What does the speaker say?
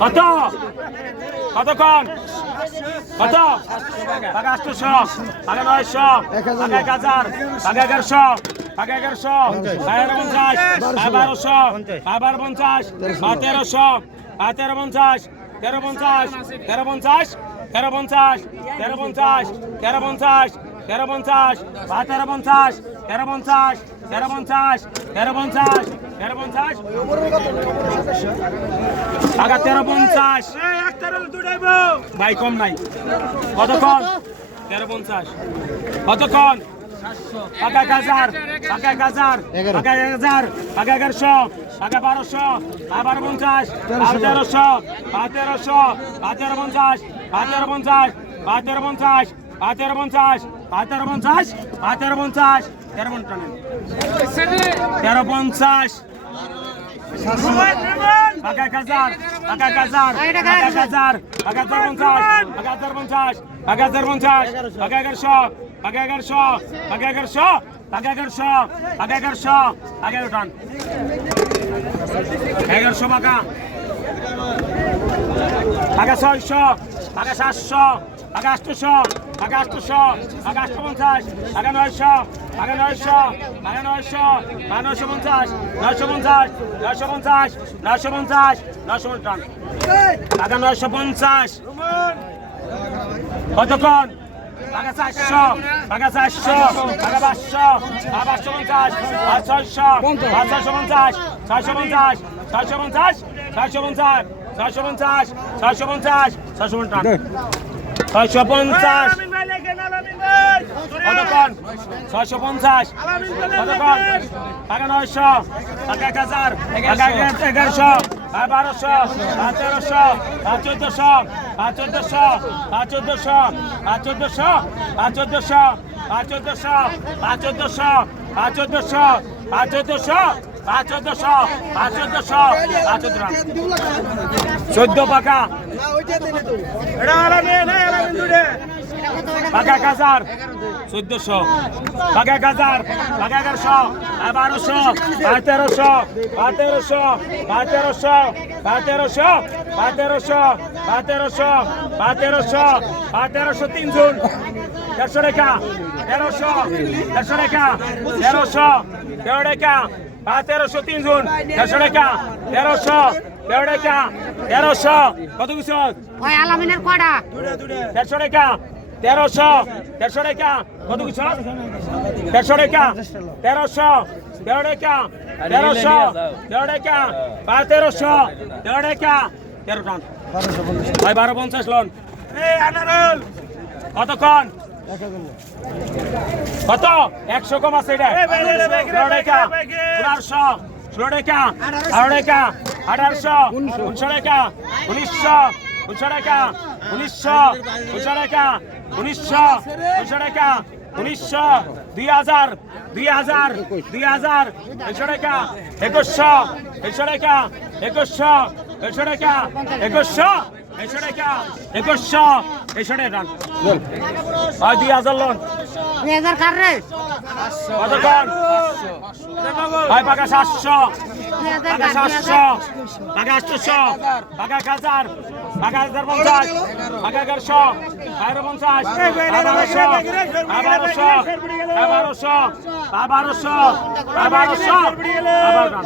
কত? কতক্ষণ কত? টাকা আটশোশো টাকা নয়শো টাকা এক হাজার টাকা এগারোশো টাকা এগারোশো এগারো পঞ্চাশ টাকা বারোশো টাকা বারো পঞ্চাশ বা তেরোশো বা তেরো পঞ্চাশ তেরো পঞ্চাশ তেরো পঞ্চাশ তেরো পঞ্চাশ তেরো পঞ্চাশ তেরো পঞ্চাশ তেরো পঞ্চাশ তেরো পঞ্চাশ তেরো পঞ্চাশ তেরো পঞ্চাশ তেরো পঞ্চাশ টাকা তেরো পঞ্চাশ। ভাই কম নাই। কতক্ষণ তেরো পঞ্চাশ। কতক্ষণ টাকা এক হাজার টাকা এক হাজার টাকা এক হাজার টাকা এগারোশো টাকা বারোশো টাকা বারো পঞ্চাশ টাকা তেরোশো। টাকা তেরোশো টাকা তেরো পঞ্চাশ টাকা তেরো পঞ্চাশ টাকা তেরো পঞ্চাশ টাকা তেরো পঞ্চাশ। পাঁচার পঞ্চাশ পাঁচার পঞ্চাশ তেরো পঞ্চান্ন তেরো পঞ্চাশ Pakai kasar, pakai kasar, pakai kasar, pakai terboncash, pakai terboncash, pakai terboncash, pakai gersho, pakai gersho, pakai gersho, pakai gersho, pakai gersho, pakai utan. Pakai gersho maka. Pakai soisho, pakai sasho, আটশোশো টাকা আটশো পঞ্চাশ টাকা নয়শো টাকা নয়শো টাকা নয়শো টাকা নয়শো পঞ্চাশ নয়শো পঞ্চাশ নয়শো পঞ্চাশ নয়শো পঞ্চাশ নয়শো পঞ্চাশ টাকা নয়শো পঞ্চাশ। কতক্ষণ? টাকা চারশো টাকা চারশো টাকা পাঁচশো টাকা পাঁচশো পঞ্চাশ আর ছয়শো আর ছয়শো পঞ্চাশ ছয়শো পঞ্চাশ ছয়শো পঞ্চাশ ছয়শো পঞ্চাশ ছয়শো পঞ্চাশ ছয়শো পঞ্চাশ ছয়শো পঞ্চাশ ছয়শো পঞ্চাশ কতক্ষণ ছয়শো পঞ্চাশ কতক্ষণ টাকা নয়শো টাকা এক হাজার এগারোশো টাকা বারোশো টাকা তেরোশো টাকা চোদ্দশো টাকা চোদ্দশো টাকা চোদ্দশো টাকা চোদ্দশো টাকা চোদ্দশো টাকা চোদ্দশো টাকা চোদ্দশো টাকা চোদ্দশো চোদ্দ পাকা। পাকা তিনজন দেড়শো রেখা তেরোশো দেড়শো রেখা তেরোশো তেরো রেখা। তেরোশো তিনজন দেড়শো রেখা তেরোশো তেরো রেখা তেরোশো কত কিছু ওই আলামিনের কড়া দেড়শো টাকা তেরোশো দেড়শো টাকা। কত কিছু দেড়শো টাকা তেরোশো তেরো টাকা তেরোশো তেরো টাকা বা তেরোশো তেরো টাকা। তেরো টন। ভাই বারো পঞ্চাশ লোন। কতক্ষণ? কত? একশো কম আছে এটা। ষোলো টাকা পনেরোশো ষোলো টাকা আঠারো টাকা আঠারোশো উনিশশো টাকা উনিশশো উনিশশো টাকা উনিশশো উনিশশো টাকা উনিশশো উনিশশো টাকা উনিশশো দুই হাজার দুই হাজার দুই হাজার একশো টাকা একুশশো একশো টাকা একুশশো একশো টাকা একুশশো। একুশশো একশো টাকা হয় দুই হাজার লোন দুই হাজার কার রে কতক্ষণ হয় পাকা সাতশো কার, দুই সাতশো হাজার। টাকা আটশোশো টাকা এক হাজার টাকা হাজার পঞ্চাশ টাকা এগারোশো এগারো পঞ্চাশ বারোশো বারোশো বারোশো বারোশো বারোশো বারোশো